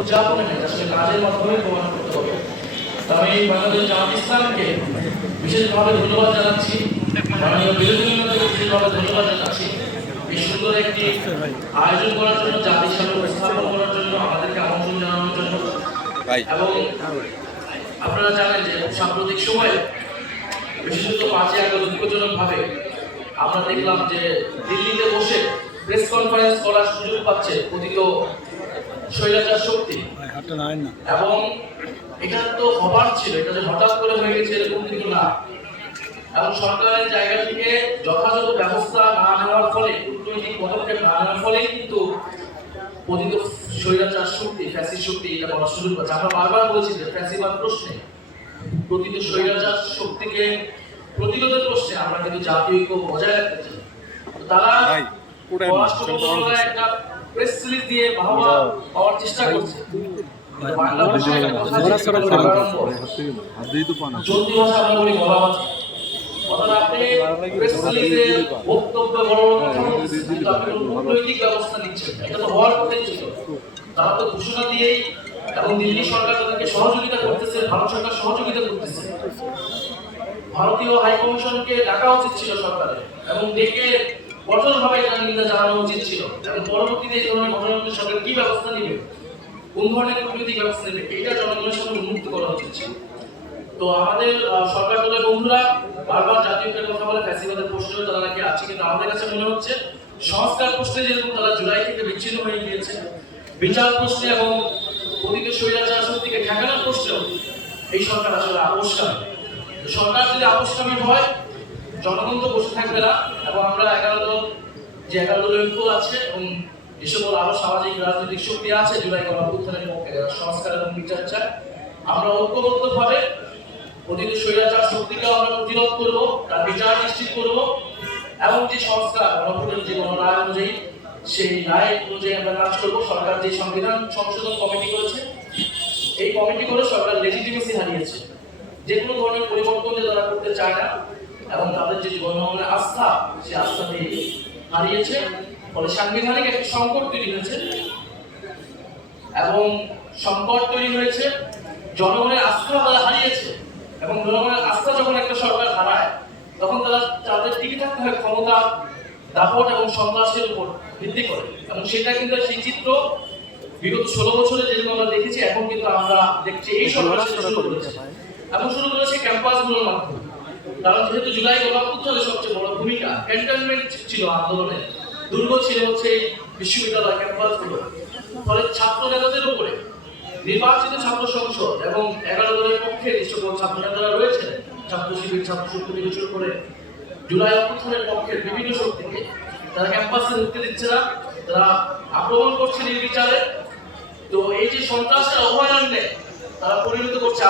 উদযাপনে নেই, আসলে কাজের মাধ্যমে প্রমাণ করতে হবে। আমি বাংলাদেশ জামাত ইসলামকে বিশেষভাবে ধন্যবাদ জানাচ্ছি, মাননীয় বিরোধী নেতাকে বিশেষভাবে ধন্যবাদ জানাচ্ছি এই সুন্দর একটি আয়োজন করার জন্য, জাতির সামনে উপস্থাপন করার জন্য, আমাদেরকে আমন্ত্রণ জানানোর জন্য। এবং আপনারা জানেন যে সাম্প্রতিক সময়ে বিশেষত 5ই আগস্ট দুঃখজনকভাবে আমরা দেখলাম যে দিল্লিতে বসে প্রেস কনফারেন্স করার সুযোগ পাচ্ছে কথিত স্বৈরাচার শক্তি। এবং এটা তো হবার ছিল, এটা যে হঠাৎ করে হয়ে গেছে এরকম কিন্তু না। এবং সরকারের জায়গা থেকে যথাযথ ব্যবস্থা না নেওয়ার ফলে, কূটনৈতিক পদক্ষেপ না নেওয়ার ফলেই কিন্তু কথিত স্বৈরাচার শক্তি, ফ্যাসিস্ট শক্তি এটা করার সুযোগ পাচ্ছে। আমরা বারবার বলছি যে ফ্যাসিবাদ প্রশ্নে, কথিত স্বৈরাচার শক্তিকে প্রতিরোধের প্রশ্নে আমরা কিন্তু জাতীয় ঐক্য বজায় রাখতে চাই। তারা পররাষ্ট্র মন্ত্রণালয়ে একটা প্রেস রিলিজ দিয়ে বাহবা পাওয়ার চেষ্টা করছে। বাংলা ভাষায় একটা কথা চলতি ভাষা আমরা বলি মহাবাদ। অর্থাৎ আপনি প্রেস রিলিজে বক্তব্য বড় কথা বলছেন, কিন্তু আপনি কূটনৈতিক ব্যবস্থা নিচ্ছেন, এটা তো হওয়ার কথাই ছিল। তারা তো ঘোষণা দিয়েই, এবং দিল্লি সরকার তাদেরকে সহযোগিতা করতেছে, ভারত সরকার সহযোগিতা করতেছে। ভারতীয় হাই কমিশনকে ডাকা উচিত ছিল সরকারের, এবং ডেকে কঠোরভাবে এটা নিন্দা জানানো উচিত ছিল। এবং পরবর্তীতে এই ধরনের ঘটনাগুলো সরকার কি ব্যবস্থা নেবে, কোন ধরনের কূটনৈতিক ব্যবস্থা নেবে, এটা জনগণের সামনে উন্মুক্ত করা উচিত ছিল। তো আমাদের সরকার দলের বন্ধুরা বারবার জাতীয় ঐক্যের কথা বলে ফ্যাসিবাদের প্রশ্নেও তারা নাকি আছে, কিন্তু আমাদের কাছে মনে হচ্ছে সংস্কার প্রশ্নে যেরকম তারা জুলাই থেকে বিচ্ছিন্ন হয়ে গিয়েছে, বিচার প্রশ্নে এবং কথিত স্বৈরাচার শক্তিকে ঠেকানোর প্রশ্নেও এই সরকার আসলে আপোষকামী। সরকার যদি আপোষকামী হয়, জনগণ তো বসে থাকবে না। এবং আমরা 11 দল, যে 11 দলের ঐক্য আছে, এবং যে সকল আরো সামাজিক রাজনৈতিক শক্তি আছে জুলাই গণঅভ্যুত্থানের পক্ষে সংস্কার এবং বিচার চায়, আমরা ঐক্যবদ্ধভাবে কথিত স্বৈরাচার শক্তিকে আমরা প্রতিরোধ করব, তার বিচার নিশ্চিত করব, এবং যে সংস্কার গণভোটের যে গণরায় অনুযায়ী, সেই রায় অনুযায়ী আমরা কাজ করব। সরকার যে সংবিধান সংশোধন কমিটি করেছে, এই কমিটি করে সরকার লেজিটিমেসি হারিয়েছে, যে কোনো ধরনের পরিবর্তন যে তারা করতে চায় না, এবং তাদের যে জনগণের আস্থা, সেই আস্থাটি হারিয়েছে। ফলে সাংবিধানিক একটি সংকট তৈরি হয়েছে, এবং সংকট তৈরি হয়েছে, জনগণের আস্থা তারা হারিয়েছে। এবং জনগণের আস্থা যখন একটা সরকার হারায়, তখন তারা তাদের টিকে থাকতে হয় ক্ষমতা, দাপট এবং সন্ত্রাসের উপর ভিত্তি করে। এবং সেটা কিন্তু সেই চিত্র বিগত 16 বছরে যেরকম আমরা দেখেছি, এখন কিন্তু আমরা দেখছি এই সরকার শুরু করেছে, এবং শুরু করেছে ক্যাম্পাসগুলোর মাধ্যমে। কারণ যেহেতু জুলাই গণঅভ্যুত্থানের সবচেয়ে বড় ভূমিকা ক্যান্টনমেন্ট ছিল আন্দোলনে, দুর্গ ছিল হচ্ছে বিশ্ববিদ্যালয় ক্যাম্পাসগুলো। ফলে ছাত্র নেতাদের উপরে নির্বাচিত ছাত্র সংসদ এবং 11 দলের পক্ষে যে সকল ছাত্র নেতারা রয়েছেন, ছাত্র শিবির, ছাত্র শক্তি থেকে শুরু করে জুলাই অভ্যুত্থানের পক্ষের বিভিন্ন শক্তিকে তারা ক্যাম্পাসে ঢুকতে দিচ্ছে না, তারা আক্রমণ করছে নির্বিচারে। তো এই যে সন্ত্রাসের অভয়ারণ্যে তারা পরিণত করছে